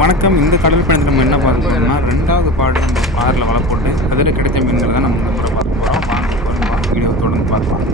வணக்கம். இந்த கடல் பயணத்தில் நம்ம என்ன பார்க்க போகிறோம்னா ரெண்டாவது பாடு நம்ம பாரில் வலை போட்டு அதில் கிடைச்ச மீன்களை தான் நம்ம இந்த முறை பார்க்க போகிறோம் வாங்க போகிறோம் வீடியோ தொடர்ந்து பார்க்கலாம்.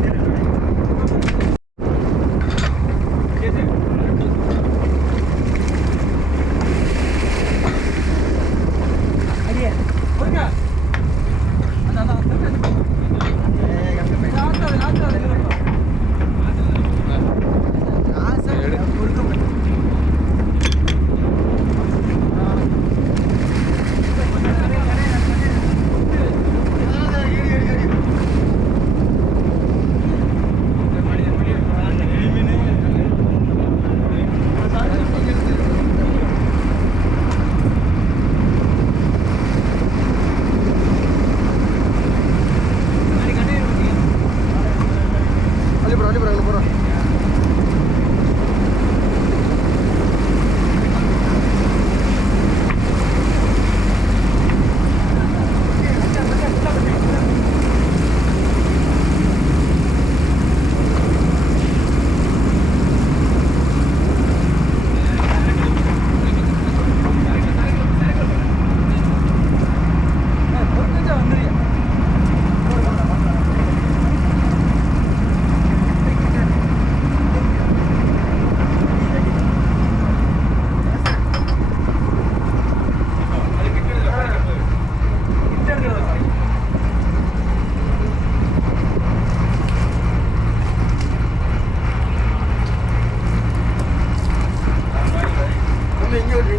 அள்ளி போகிறோம் அள்ளி போகிறோம் போகிறோம் தம்பி இங்கே விட்டு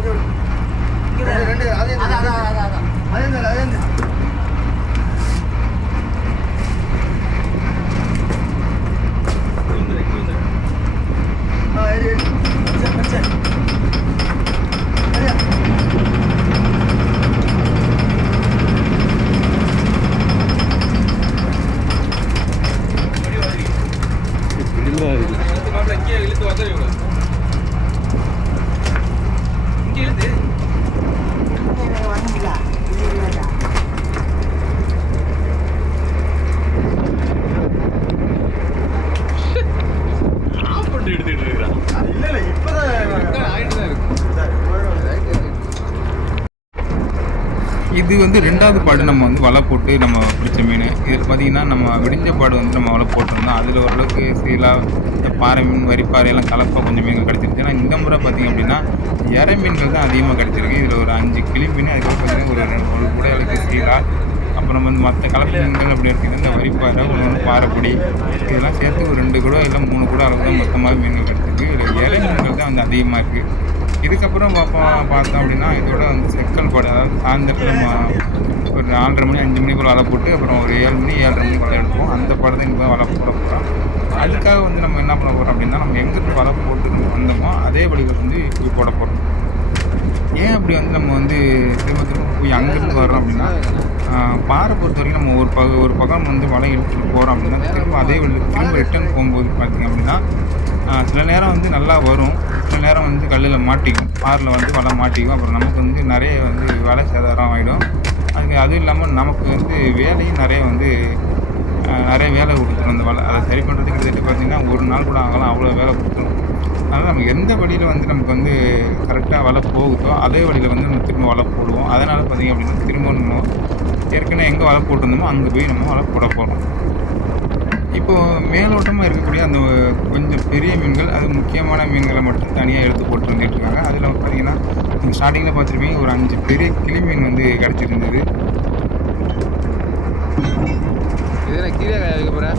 இங்கே விட்டு ரெண்டு அதே அதே அதே அதே ஆ ஏறி ஏறி சரி சரி சரியா இல்ல இல்ல இப்பதான் இது வந்து ரெண்டாவது பாடு நம்ம வந்து வலை போட்டு நம்ம பிடிச்ச மீன். இதில் பார்த்தீங்கன்னா நம்ம விடிஞ்ச பாடு வந்து நம்ம வலை போட்டிருந்தோம். அதில் ஓரளவுக்கு சீலாக இந்த பாறை மீன் வரிப்பாறையெல்லாம் கலப்பாக கொஞ்சம் மீன்கள் கிடச்சிருக்கு ஆனால் இந்த முறை பார்த்தீங்க அப்படின்னா இறை மீன்கள் தான் அதிகமாக கிடச்சிருக்கு. இதில் ஒரு அஞ்சு கிளி மீன் அதுக்கப்புறம் பார்த்தீங்கன்னா ஒரு ரெண்டு- ஒரு கூட அளவுக்கு சீலா அப்புறம் வந்து மற்ற கலப்பு மீன்கள் அப்படி இருக்குது. இந்த வரிப்பாறை ஒன்று பாறைப்பொடி இதெல்லாம் சேர்த்து ஒரு ரெண்டு கூட இல்லை மூணு கூட அளவு தான் மொத்தமாக மீன்கள் கிடச்சிருக்கு. இதில் இறை மீன்கள் தான் வந்து அதிகமாக இருக்குது இதுக்கப்புறம் பார்ப்போம் பார்த்தோம் அப்படின்னா இதோட வந்து செக்கல் பாடு அதாவது சாயந்தரத்தில் நம்ம ஒரு நாலரை மணி அஞ்சு மணிக்குள்ள வலை போட்டு அப்புறம் ஒரு ஏழு மணி ஏழரை மணி வலை எடுப்போம். அந்த படத்தை தான் வலை போட போகிறோம் அதுக்காக வந்து நம்ம என்ன பண்ண போகிறோம் அப்படின்னா நம்ம எங்கிருந்து வலை போட்டு நம்ம வந்தோமோ அதே வழிகள் வந்து இப்படி போட போகிறோம் ஏன் அப்படி வந்து நம்ம வந்து திரும்ப திரும்ப போய் அங்கேருந்து வர்றோம் அப்படின்னா பாறை பொறுத்த வரைக்கும் நம்ம ஒரு பக ஒரு பக்கம் வந்து வலை எடுத்துகிட்டு போகிறோம் அப்படின்னா திரும்ப அதே வழியில் திரும்ப ரிட்டர்ன் போகும்போது பார்த்திங்க அப்படின்னா சில நேரம் வந்து நல்லா வரும். சில நேரம் வந்து கல்லில் மாட்டிக்கும். பாரில் வந்து வலை மாட்டிக்கும். அப்புறம் நமக்கு வந்து நிறைய வந்து வேலை சேதாரம் ஆகிடும் அதுக்கு அதுவும் இல்லாமல் நமக்கு வந்து வேலையும் நிறைய வந்து நிறைய வேலை கொடுத்துரும் அந்த வலை. அதை சரி பண்ணுறதுக்கு கிட்டத்தட்ட பார்த்தீங்கன்னா ஒரு நாள் கூட ஆகலாம் அவ்வளோ வேலை கொடுத்துரும். அதனால் நம்ம எந்த வழியில் வந்து நமக்கு வந்து கரெக்டாக வலை போகுதோ அதே வழியில் வந்து நம்ம திரும்ப வலை போடுவோம். அதனால் பார்த்திங்க அப்படின்னா திரும்ப நம்ம ஏற்கனவே எங்கே வலை போட்டிருந்தோமோ அங்கே போய் நம்ம வலை போட போகிறோம் இப்போது மேலோட்டமாக இருக்கக்கூடிய அந்த கொஞ்சம் பெரிய மீன்கள் அது முக்கியமான மீன்களை மட்டும் தனியாக எடுத்து போட்டு வந்துட்டு இருக்காங்க. அதில் பார்த்தீங்கன்னா ஸ்டார்டிங்கில் பார்த்துருப்பீங்க ஒரு அஞ்சு பெரிய கிளி மீன் வந்து கிடச்சிருந்தது. இதில் கீழே போகிறேன்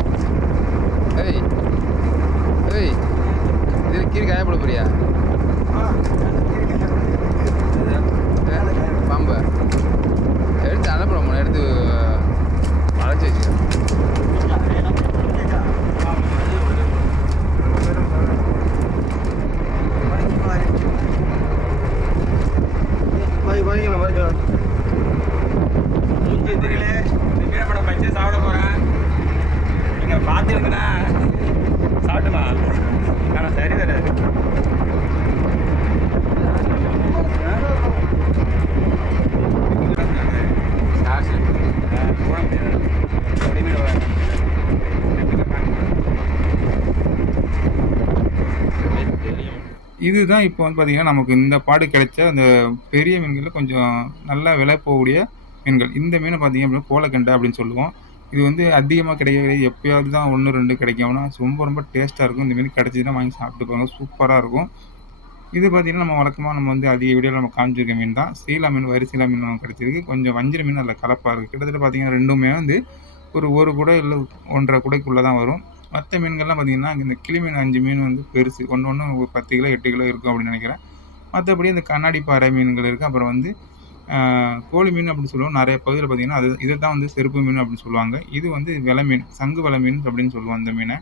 வாங்கிக்கலாம் மறுக்கலாம் மூஞ்சி தெரியல மீனப்படம் வச்சு சாப்பிட போகிறேன் நீங்கள் பார்த்துருக்குண்ணா சாப்பிட்டுமா? ஆனால் சரி வராது இதுதான் இப்போ வந்து பார்த்தீங்கன்னா, நமக்கு இந்த பாடு கிடைச்ச அந்த பெரிய மீன்களில் கொஞ்சம் நல்லா விலை போகக்கூடிய மீன்கள். இந்த மீனை பார்த்தீங்க அப்படின்னா, கோலக்கெண்டை அப்படின்னு சொல்லுவோம். இது வந்து அதிகமாக கிடைக்கவே கிடையாது. எப்பயாவது தான் ஒன்று ரெண்டு கிடைக்கும்னா ரொம்ப ரொம்ப டேஸ்ட்டாக இருக்கும். இந்த மீன் கிடைச்சதுன்னா வாங்கி சாப்பிட்டு பாருங்க. சூப்பராக இருக்கும். இது பார்த்தீங்கன்னா, நம்ம வழக்கமாக நம்ம வந்து அதிக வீடியோவில் நம்ம காமிச்சிருக்க மீன் தான். சீலா மீன், வரி சீலா மீன் நமக்கு கிடைச்சிருக்கு. கொஞ்சம் வஞ்சிர மீன் அதில் கலப்பாக இருக்குது கிட்டத்தட்ட பார்த்தீங்கன்னா, ரெண்டுமே வந்து ஒரு ஒரு குடை இல்லை ஒன்றரை குடைக்குள்ளே தான் வரும். மற்ற மீன்கள்லாம் பார்த்தீங்கன்னா, இந்த கிளி மீன் 5 மீன் வந்து பெருசு. ஒன்று ஒன்று ஒரு 10 கிலோ, எட்டு கிலோ இருக்கும் அப்படின்னு நினைக்கிறேன். மற்றபடி இந்த கண்ணாடி பாறை மீன்கள் இருக்குது அப்புறம் வந்து கோழி மீன் அப்படின்னு சொல்லுவோம். நிறைய பகுதியில் பார்த்தீங்கன்னா, அது இதை தான் வந்து செருப்பு மீன் அப்படின்னு சொல்லுவாங்க. இது வந்து விலை மீன். சங்கு வெல மீன் அப்படின்னு சொல்லுவோம் அந்த மீனை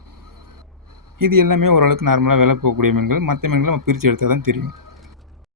இது எல்லாமே ஓரளவுக்கு நார்மலாக விலை போகக்கூடிய மீன்கள். மற்ற மீன்களை நம்ம பிரித்து எடுத்தால் தான் தெரியும்.